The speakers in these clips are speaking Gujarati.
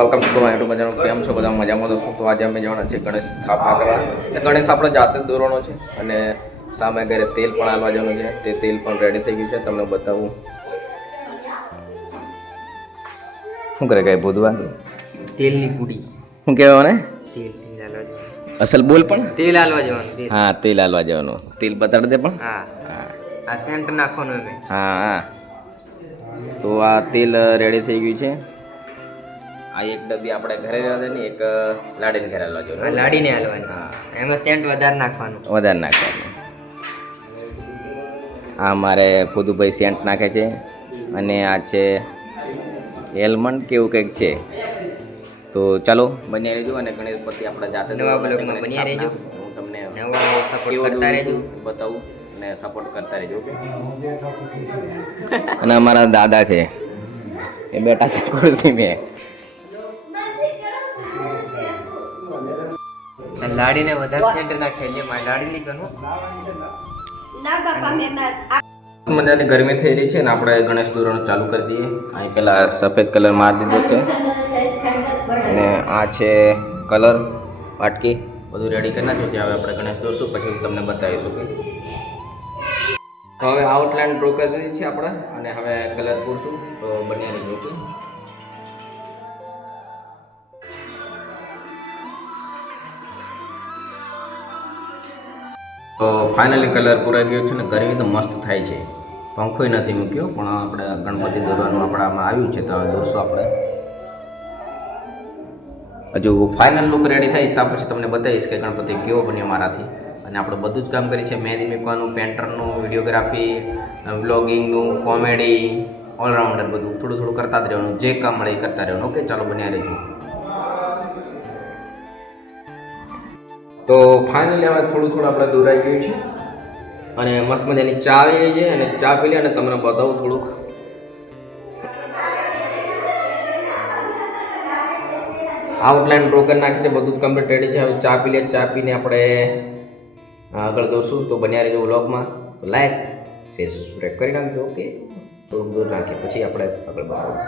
Welcome to my YouTube channel. કેમ છો બધા? મજામાં દોસ્તો. તો આજે અમે જવાના છે ગણેશ સ્થાપના કરવા. ગણેશ આપણે જાતે જ દોરવાનો છે અને સામે ઘરે તેલ પણ આવવા જવાનું છે. તે તેલ પણ રેડી થઈ ગયું છે, તમને બતાવું. શું કરે કાંઈ બોધવા તેલની પૂડી શું કહેવા ને? તેલ હાલવા જવાનું. અસલ બોલ પણ. તેલ હાલવા જવાનું. હા, તેલ હાલવા જવાનું. તેલ બતાડી દે પણ. હા, આ સેન્ટ નાખવાનું અમે. હા, તો આ તેલ રેડી થઈ ગયું છે. આ એક ડબ્બી આપણે ઘરે રહેવા દે, એક લાડીને ઘરે હાલવા જવાનું. લાડીને હાલવાની. હા, એમાં સેન્ટ વધારે નાખવાનું. વધારે નાખવાનું. આ મારે ફુદુભાઈ સેન્ટ નાખે છે અને આ છે એલમંડ કેવું કંઈક છે. તો ચાલો બન્યા રહેજો અને ગણેશપતિ આપણા જાતે નવા બ્લોગમાં બન્યા રહેજો. હું તમને નવા સપોર્ટ કરતા રહેજો, બતાવું અને સપોર્ટ કરતા રહેજો. અને અમારા દાદા છે એ બેટા છે ખુરશી મેં. લાડીને વધારે સેન્ટ નાખે એટલે મારી લાડી નહીં કરવું. મજાની ગરમી થઈ રહી છે ને આપણે ગણેશ દોરવાનું ચાલુ કરી દઈએ. અહીં પેલા સફેદ કલર મારી દીધો છે અને આ છે કલર પાટકી બધું રેડી કરી નાખ્યું છે. હવે આપણે ગણેશ દોરશું, પછી તમને બતાવીશું કે હવે આઉટલાઇન ડ્રો કરી દીધી છે આપણે અને હવે કલર પૂરશું. તો બન્યા રહીજો. ઓકે, તો ફાઇનલી કલર પૂરાઈ ગયો છે ને ગરમી તો મસ્ત થાય છે. પંખો નથી મૂક્યો પણ આપણે ગણપતિ દોરવાનું આપણામાં આવ્યું છે તો હવે દોરશું આપણે. હજુ ફાઇનલ લુક રેડી થાય ત્યાં પછી તમને બતાવીશ કે ગણપતિ કેવો બન્યો મારાથી. અને આપણે બધું જ કામ કરીએ છીએ, મહેંદી મૂકવાનું, પેન્ટરનું, વિડીયોગ્રાફી, વ્લોગિંગનું, કોમેડી, ઓલરાઉન્ડર બધું થોડું થોડું કરતા જ રહેવાનું. જે કામ મળે એ કરતા રહેવાનું. ઓકે, ચાલો બન્યા રહેજો. તો ફાઇનલી હવે થોડું થોડું આપણે દોરાઈ ગયું છે અને મસ્ત મજાની ચા આવી ગઈ છે અને ચા પી લે અને તમને બતાવું થોડુંક. આઉટલાઇન ડ્રો કરી નાખી છે, બધું જ કમ્પ્લીટ રેડી છે. હવે ચા પી લે, ચા પીને આપણે આગળ દોરશું. તો બન્યા રહેજો વ્લોગમાં. તો લાઈક શેર સબસ્ક્રાઈબ કરી નાખજો. ઓકે, થોડુંક દૂર નાખીએ પછી આપણે આગળ બતાવું.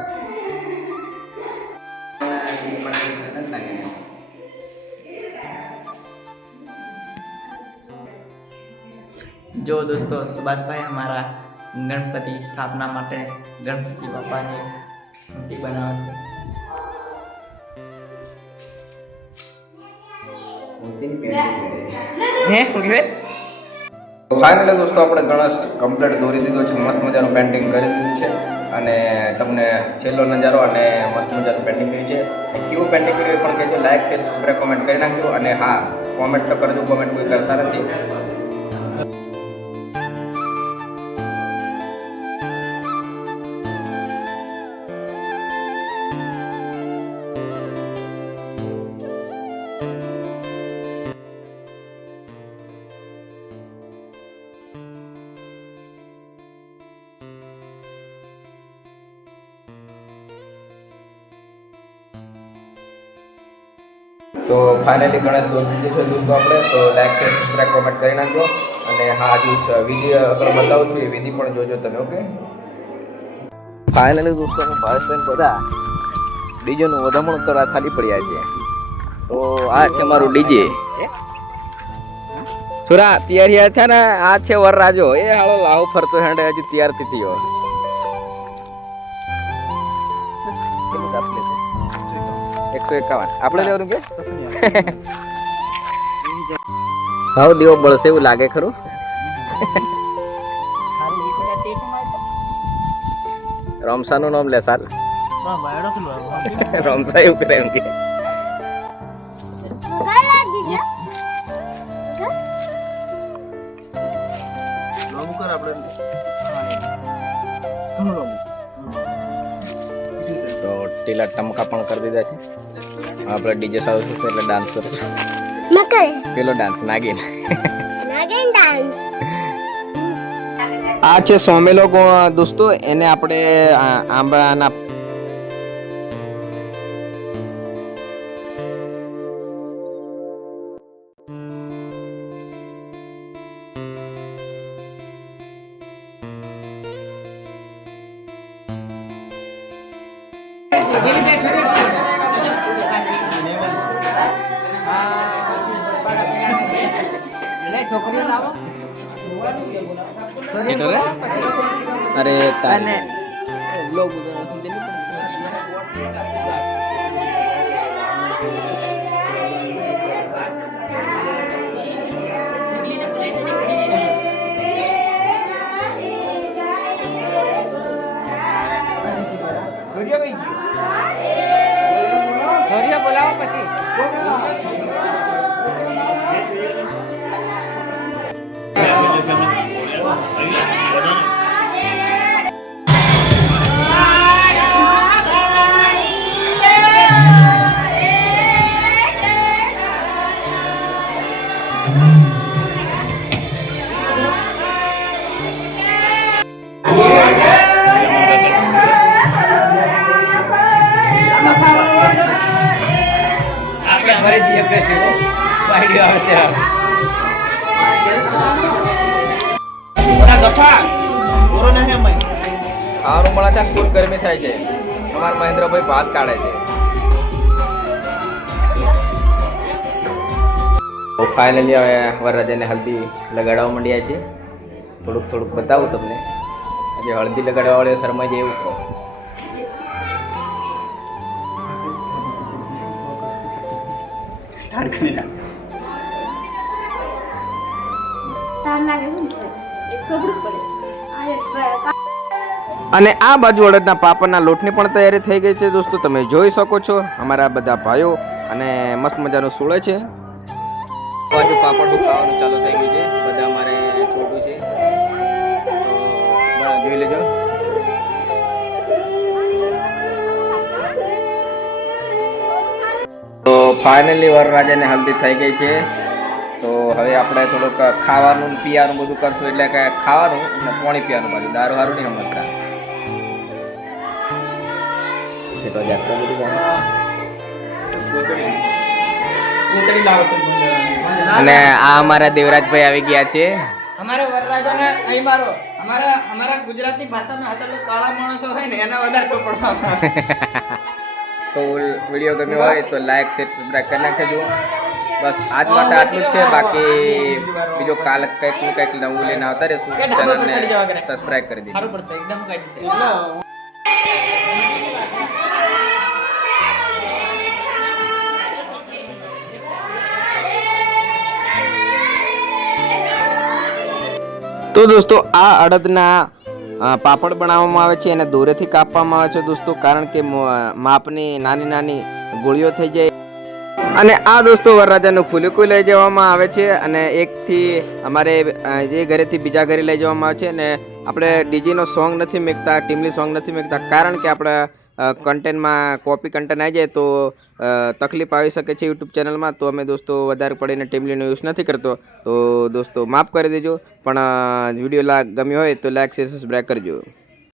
जो दोस्तों सुभाष भाई हमारा गणपति स्थापना માટે ગણપતિ બાપાની મૂર્તિ બનાવે છે. ફાઇનલી દોસ્તો આપણે ગણેશ કમ્પ્લીટ દોરી દીધો છે, મસ્ત મજાનું પેન્ટિંગ કરી દીધું છે અને તમને છેલ્લો નજારો અને મસ્ત મજાનું પેન્ટિંગ કર્યું છે. કેવું પેન્ટિંગ કર્યું એ પણ કહેજો. લાઈક શેર સબસ્ક્રાઈબ કોમેન્ટ કરી નાખજો અને હા, કોમેન્ટ તો કરજો. કોમેન્ટ કોઈ કરતા નથી. તો ફાઇનલી ગણેશ દોરી દીધું છે દોસ્તો આપણે. તો લાઈક શેર સબસ્ક્રાઈબ કોમેન્ટ કરી નાખજો અને હા, હજુ વિડીયો આગળ બતાવું છું એ વિધિ પણ જોજો તમે. ઓકે, ફાઇનલી દોસ્તો હું ભાવેશભાઈ બધા ડીજેનું વધામણું કરવા ખાલી પડ્યા છે. તો આ છે મારું ડીજે. સુરા તૈયારી છે ને? આ છે વરરાજો. એ હાલો લાવો ફરતો હેન્ડે હજી તૈયાર થી થયો. 151 આપણે લેવાનું કે હાવ દેવો બળશે એવું લાગે ખરું. રમસાનું નામ લે સાલ. રમસા એવું કરે એમ કે તો ટીલા ટમકા પણ કરી દીધા છે. આપણે ડીજે સાઉથ છે એટલે ડાન્સ કરીશું. પેલો ડાન્સ નાગીન ડાન્સ. આ છે સોમેલો દોસ્તો. એને આપણે આંબાના અરે અને બોલાવો પછી અમારે જીએફ કશું વાઈડિયો આવે ત્યારે ખાવાનું મળે છે ફૂલ ગરમી થાય છે. અમારા મહેન્દ્રભાઈ ભાત કાઢે છે. ફાઇનલી હવે વરરાજાને હલ્દી લગાડવા માંડ્યા છે. થોડુંક બતાવું તમને. આજે હળદી લગાડવા વાળો શરમાઈ જાય એવું કહો. અને આ બાજુ અડદના પાપડના લોટની પણ તૈયારી થઈ ગઈ છે દોસ્તો. તમે જોઈ શકો છો અમારા બધા ભાઈઓ અને મસ્ત મજાનું સુળે છે. બાજુ પાપડ ખાવાનું ચાલુ થઈ ગયું છે. બધા અમારે છોટું છે તો જોઈ લેજો. તો ફાઇનલી વરરાજાને હલ્દી થઈ ગઈ છે. તો હવે આપણે થોડુંક ખાવાનું પીવાનું બધું કરશું. એટલે કે ખાવાનું અને પાણી પીવાનું પાછું. દારૂ હારું નહીં સમજતા. અને આ અમારા દેવરાજભાઈ આવી ગયા છે. અમારા વરરાજાને અહીં મારો અમારા ગુજરાતી ભાષામાં હાથેલો કાળા માણસો હોય ને એના વધારે સપોર્ટમાં. તો વિડીયો ગમ્યો હોય તો લાઈક શેર સબસ્ક્રાઈબ કરી નાખજો. બસ આજ માટે આટલું જ છે. બાકી બીજો કાલે કંઈક નવું લઈને આવતા રહેશું. ચેનલને સબસ્ક્રાઈબ કરી દીધું. સારું પડશે એકદમ કાયદેસર. તો દોસ્તો આ અડદના પાપડ બનાવવામાં આવે છે અને દોરેથી કાપવામાં આવે છે દોસ્તો. કારણ કે માપની નાની ગોળીઓ થઈ જાય. અને આ દોસ્તો વરરાજાનું ફૂલકું લઈ જવામાં આવે છે અને એકથી અમારે એ ઘરેથી બીજા ઘરે લઈ જવામાં આવે છે. અને આપણે ડીજીનો સોંગ નથી મેકતા, ટીમલી સોંગ નથી મેકતા. કારણ કે આપણે કન્ટેન્ટમાં કોપી કન્ટેન્ટ આવી જાય તો તકલીફ આવી શકે છે યુટ્યુબ ચેનલમાં. તો અમે દોસ્તો વધારે પડીને ટીમલીનો યુઝ નથી કરતો. તો દોસ્તો માફ કરી દેજો. પણ વિડીયો ગમ્યો હોય તો લાઈક શેર સબસ્ક્રાઈબ કરજો.